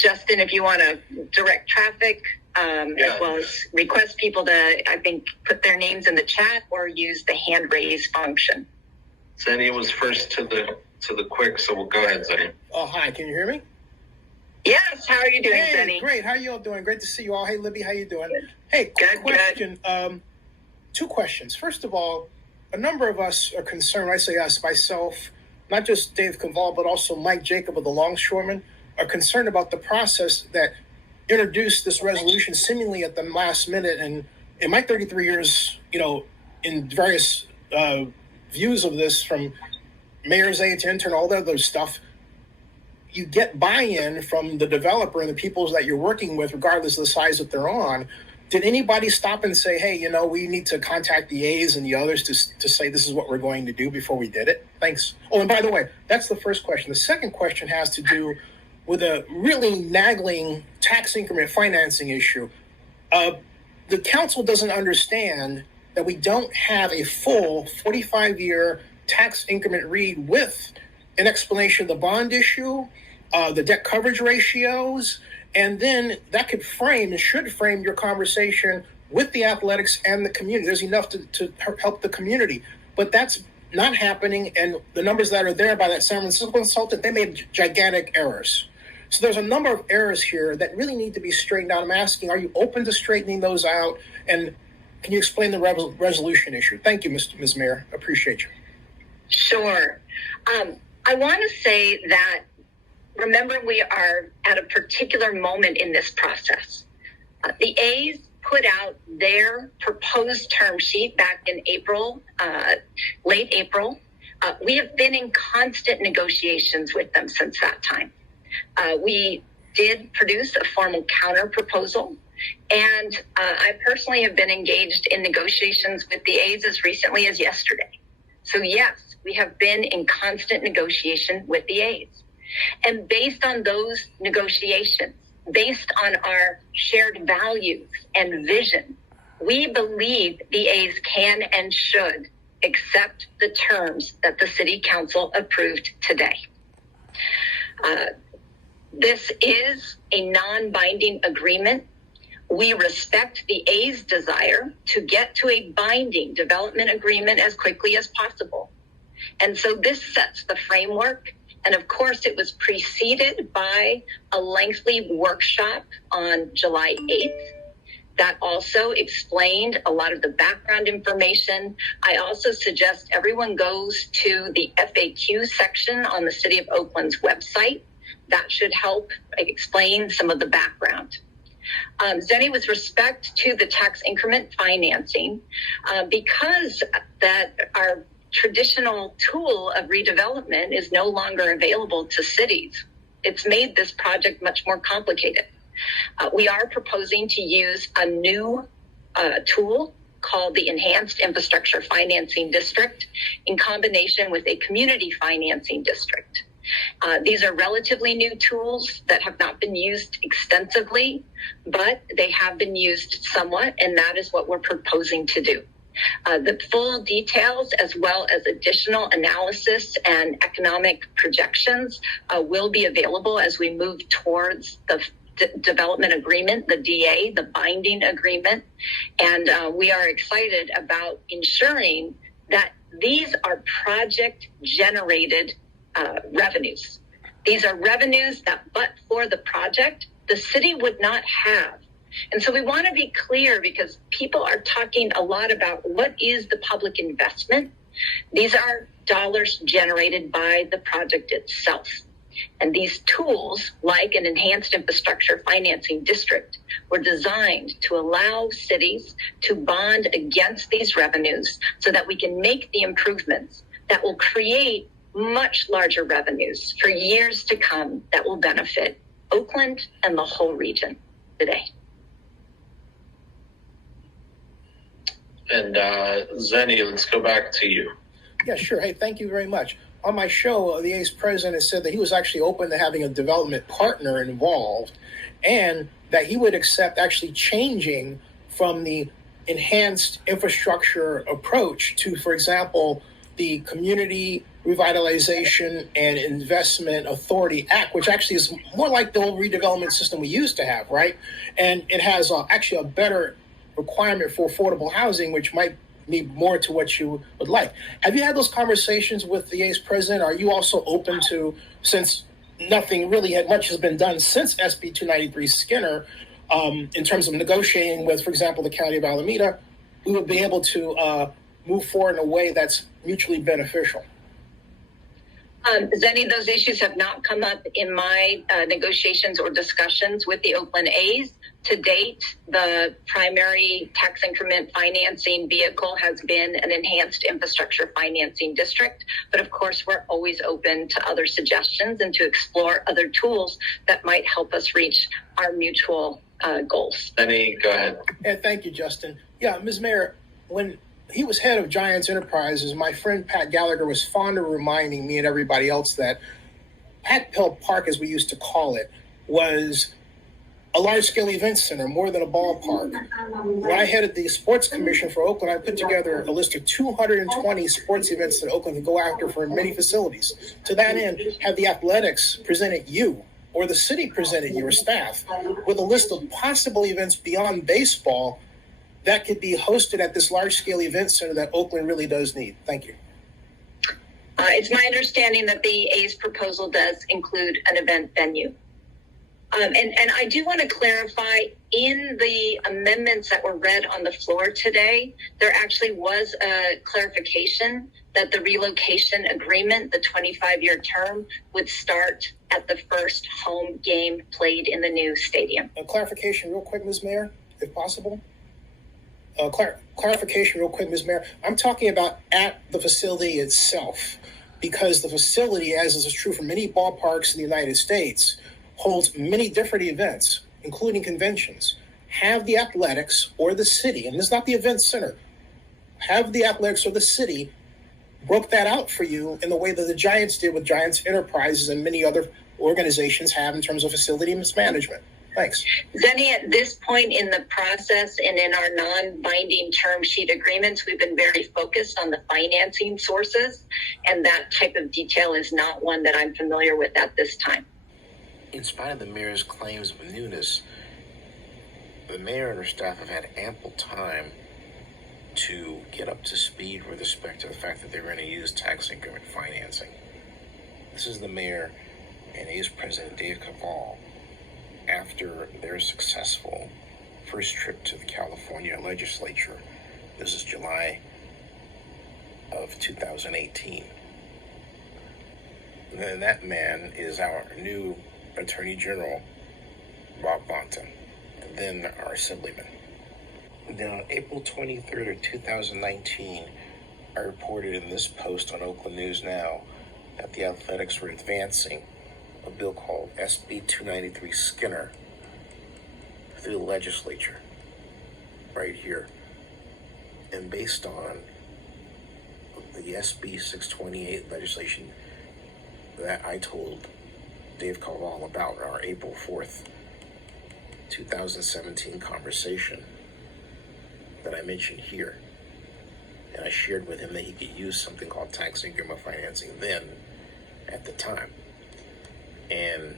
Justin, if you want to direct traffic, as well as request people to, I think, put their names in the chat or use the hand raise function. Zenny was first to the quick, so we'll go ahead, Zenny. Oh, hi. Can you hear me? Yes. How are you doing, Zenny? Great. How are you all doing? Great to see you all. Hey, Libby, how you doing? Good. Hey, quick question. Good. 2 questions. First of all, a number of us are concerned. I say us, myself, not just Dave Caval, but also Mike Jacob of the Longshoremen, are concerned about the process that introduced this resolution seemingly at the last minute. And in my 33 years, in various views of this, from mayor's aide to intern, all that other stuff, you get buy-in from the developer and the people that you're working with, regardless of the size that they're on. Did anybody stop and say, hey, we need to contact the A's and the others to say this is what we're going to do before we did it? Thanks. Oh, and by the way, that's the first question. The second question has to do with a really nagging tax increment financing issue. The council doesn't understand that we don't have a full 45-year tax increment read with an explanation of the bond issue, the debt coverage ratios, and then that could frame and should frame your conversation with the athletics and the community. There's enough to help the community, but that's not happening. And the numbers that are there by that San Francisco consultant, they made gigantic errors. So there's a number of errors here that really need to be straightened out. I'm asking, are you open to straightening those out? And can you explain the resolution issue? Thank you, Ms. Mayor. Appreciate you. Sure. I want to say that, remember, we are at a particular moment in this process. The A's put out their proposed term sheet back in April, late April. We have been in constant negotiations with them since that time. We did produce a formal counter proposal, and I personally have been engaged in negotiations with the A's as recently as yesterday. So yes, we have been in constant negotiation with the A's. And based on those negotiations, based on our shared values and vision, we believe the A's can and should accept the terms that the City Council approved today. This is a non-binding agreement. We respect the A's desire to get to a binding development agreement as quickly as possible. And so this sets the framework. And of course, it was preceded by a lengthy workshop on July 8th. That also explained a lot of the background information. I also suggest everyone goes to the FAQ section on the City of Oakland's website. That should help explain some of the background. Zenny, with respect to the tax increment financing, because that our traditional tool of redevelopment is no longer available to cities, it's made this project much more complicated. We are proposing to use a new tool called the Enhanced Infrastructure Financing District in combination with a community financing district. These are relatively new tools that have not been used extensively, but they have been used somewhat, and that is what we're proposing to do. The full details, as well as additional analysis and economic projections, will be available as we move towards the development agreement, the DA, the binding agreement. And we are excited about ensuring that these are project-generated revenues. These are revenues that, but for the project, the city would not have. And so we want to be clear, because people are talking a lot about what is the public investment. These are dollars generated by the project itself. And these tools, like an enhanced infrastructure financing district, were designed to allow cities to bond against these revenues so that we can make the improvements that will create much larger revenues for years to come that will benefit Oakland and the whole region today. And Zenny, let's go back to you. Yeah, sure. Hey, thank you very much. On my show, the A's president said that he was actually open to having a development partner involved, and that he would accept actually changing from the enhanced infrastructure approach to, for example, the Community Revitalization and Investment Authority Act, which actually is more like the old redevelopment system we used to have, right? And it has actually a better requirement for affordable housing, which might be more to what you would like. Have you had those conversations with the A's president? Are you also open to, since nothing really much has been done since SB 293 Skinner, in terms of negotiating with, for example, the county of Alameda, we would be able to move forward in a way that's mutually beneficial? Any of those issues have not come up in my negotiations or discussions with the Oakland A's. To date, the primary tax increment financing vehicle has been an enhanced infrastructure financing district. But of course, we're always open to other suggestions and to explore other tools that might help us reach our mutual goals. Benny, go ahead. Yeah, thank you, Justin. Yeah, Ms. Mayor, when he was head of Giants Enterprises, my friend Pat Gallagher was fond of reminding me and everybody else that Pat Pell Park, as we used to call it, was a large-scale event center, more than a ballpark. When I headed the sports commission for Oakland, I put together a list of 220 sports events that Oakland could go after for many facilities. To that end, have the athletics presented you, or the city presented your staff, with a list of possible events beyond baseball that could be hosted at this large-scale event center that Oakland really does need. Thank you. It's my understanding that the A's proposal does include an event venue. And I do want to clarify, in the amendments that were read on the floor today, there actually was a clarification that the relocation agreement, the 25-year term, would start at the first home game played in the new stadium. A clarification real quick, Ms. Mayor, if possible. Clarification real quick, Ms. Mayor. I'm talking about at the facility itself, because the facility, as is true for many ballparks in the United States, holds many different events, including conventions. Have the athletics or the city, and this is not the event center, have the athletics or the city broke that out for you in the way that the Giants did with Giants Enterprises and many other organizations have in terms of facility mismanagement. Thanks. Zenny, at this point in the process and in our non-binding term sheet agreements, we've been very focused on the financing sources, and that type of detail is not one that I'm familiar with at this time. In spite of the mayor's claims of newness, the mayor and her staff have had ample time to get up to speed with respect to the fact that they're going to use tax increment financing. This is the mayor and A's president, Dave Cavall, after their successful first trip to the California legislature. This is July of 2018. And then that man is our new Attorney General, Bob Bonta, and then our Assemblyman. Then on April 23rd of 2019, I reported in this post on Oakland News Now that the athletics were advancing a bill called SB 293 Skinner through the legislature right here. And based on the SB 628 legislation that I told Dave Cavall about our April 4th, 2017 conversation that I mentioned here. And I shared with him that he could use something called tax increment financing then at the time. And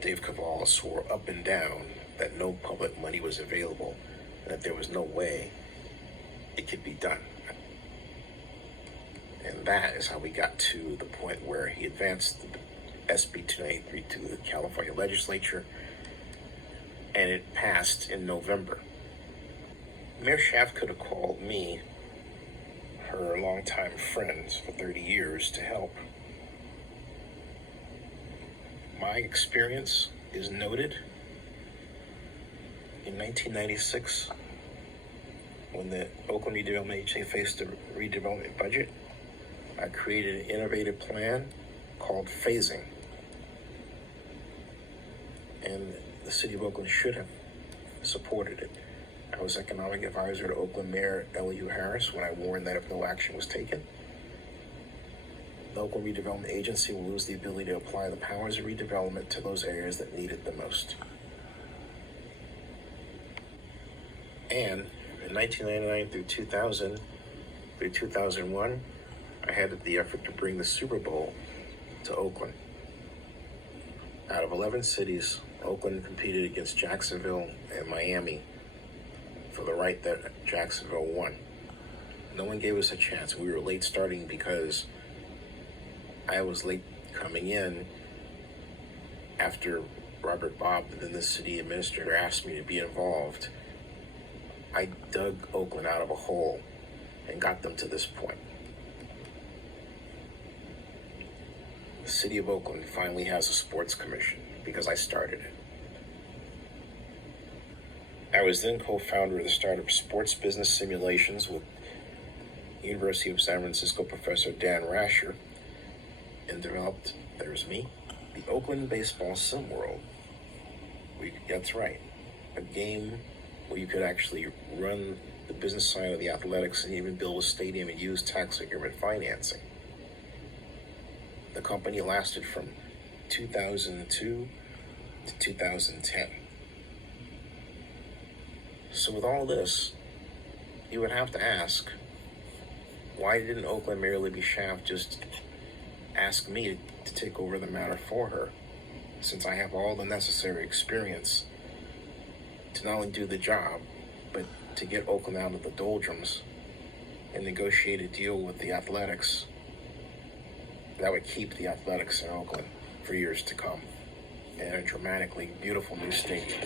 Dave Cavall swore up and down that no public money was available and that there was no way it could be done. And that is how we got to the point where he advanced the SB 293 to the California legislature, and it passed in November. Mayor Schaaf could have called me, her longtime friend for 30 years, to help. My experience is noted. In 1996, when the Oakland Redevelopment Agency faced a redevelopment budget, I created an innovative plan called phasing. And the city of Oakland should have supported it. I was economic advisor to Oakland Mayor Elihu Harris when I warned that if no action was taken, the Oakland Redevelopment Agency will lose the ability to apply the powers of redevelopment to those areas that need it the most. And in 1999 through 2000, Through 2001, I headed the effort to bring the Super Bowl to Oakland. Out of 11 cities, Oakland competed against Jacksonville and Miami for the right that Jacksonville won. No one gave us a chance. We were late starting because I was late coming in after Robert Bob, then the city administrator, asked me to be involved. I dug Oakland out of a hole and got them to this point. The city of Oakland finally has a sports commission because I started it. I was then co-founder of the startup Sports Business Simulations with University of San Francisco professor Dan Rasher, and developed, there's me, the Oakland Baseball Sim World. That's right, a game where you could actually run the business side of the athletics and even build a stadium and use tax increment financing. The company lasted from 2002 to 2010. So with all this, you would have to ask, why didn't Oakland Mayor Libby Schaaf just ask me to take over the matter for her, since I have all the necessary experience to not only do the job, but to get Oakland out of the doldrums and negotiate a deal with the athletics that would keep the athletics in Oakland for years to come in a dramatically beautiful new stadium.